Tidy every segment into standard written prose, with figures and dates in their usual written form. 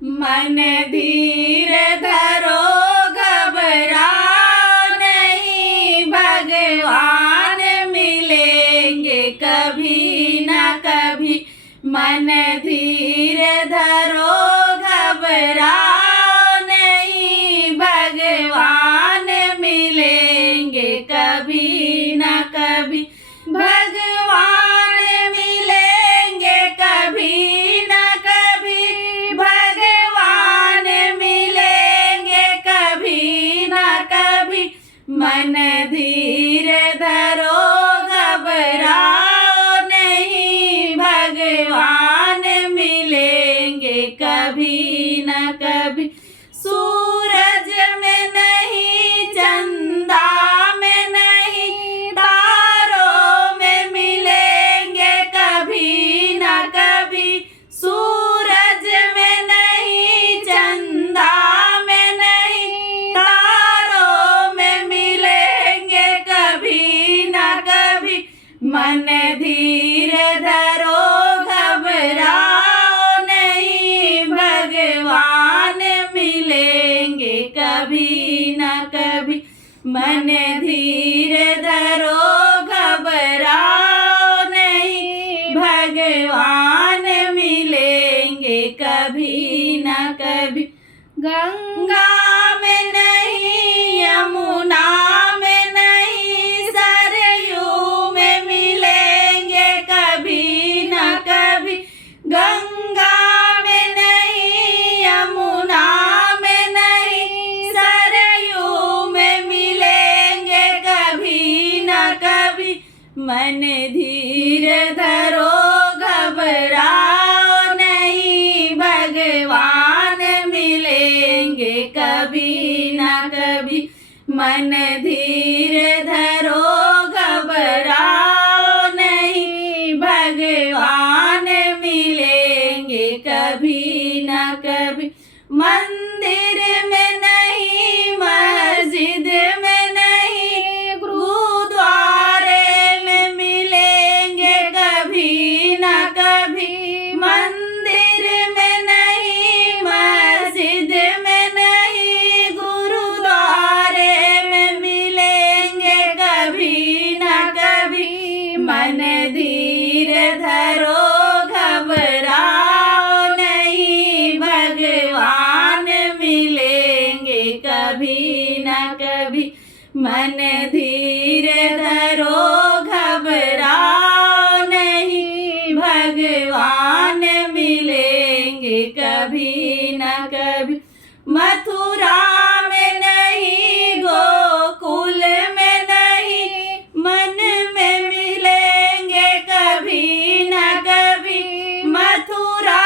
मन धीर धरो घबराओ नहीं, भगवान मिलेंगे कभी न कभी। मन धीर धरो घबराओ नहीं, भगवान मिलेंगे कभी न कभी। भगवान मिलेंगे कभी न कभी, भगवान मिलेंगे कभी न कभी। मन धीर धरो घबराओ नहीं, भगवान मिलेंगे कभी न कभी। सूरज में नहीं, चंदा में नहीं, तारों में मिलेंगे कभी न कभी। सूरज में नहीं, चंदा में नहीं, तारों में मिलेंगे कभी न कभी। मन धीर धरो घबराओ नहीं, भगवान मिलेंगे कभी न कभी। मन धीर धरो घबराओ नहीं, भगवान मिलेंगे कभी न कभी। गंगा में नहीं, यमुना में नहीं, सरयू में मिलेंगे कभी न कभी। गंगा में नहीं, यमुना में नहीं, सरयू में मिलेंगे कभी न कभी। मन धीर धरो घबराओ नहीं, भगवान मिलेंगे कभी न कभी। मन धीर धरो घबराओ नहीं, भगवान मिलेंगे कभी न कभी। मंदिर में नहीं, मस्जिद में नहीं, गुरुद्वारे में मिलेंगे कभी न कभी। मंदिर में नहीं, मस्जिद में नहीं, गुरुद्वारे में मिलेंगे कभी न कभी। मन धीर धरो घबराओ नहीं, भगवान मिलेंगे कभी न कभी। मन धीर धरो घबराओ नहीं, भगवान मिलेंगे कभी न कभी। मथुरा में नहीं, गोकुल में नहीं, मन में मिलेंगे कभी न कभी। मथुरा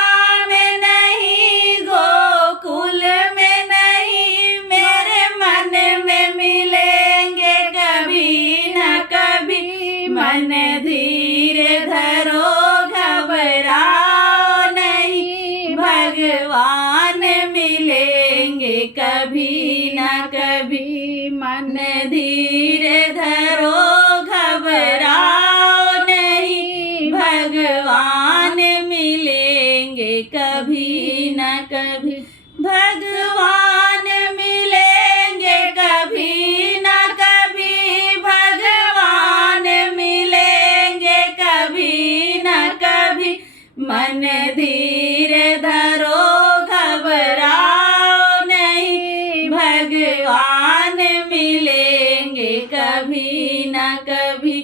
में नहीं, गोकुल में नहीं, मेरे मन में मिलेंगे कभी न कभी। मन धीर धरो घबराओ नहीं, भगवान मिलेंगे कभी न कभी। मन धीर धरो घबराओ नहीं, भगवान मिलेंगे कभी न कभी। भगवान मिलेंगे कभी न कभी, भगवान मिलेंगे कभी न कभी। मन धीर धरो घबराओ नहीं, भगवान मिलेंगे कभी न कभी।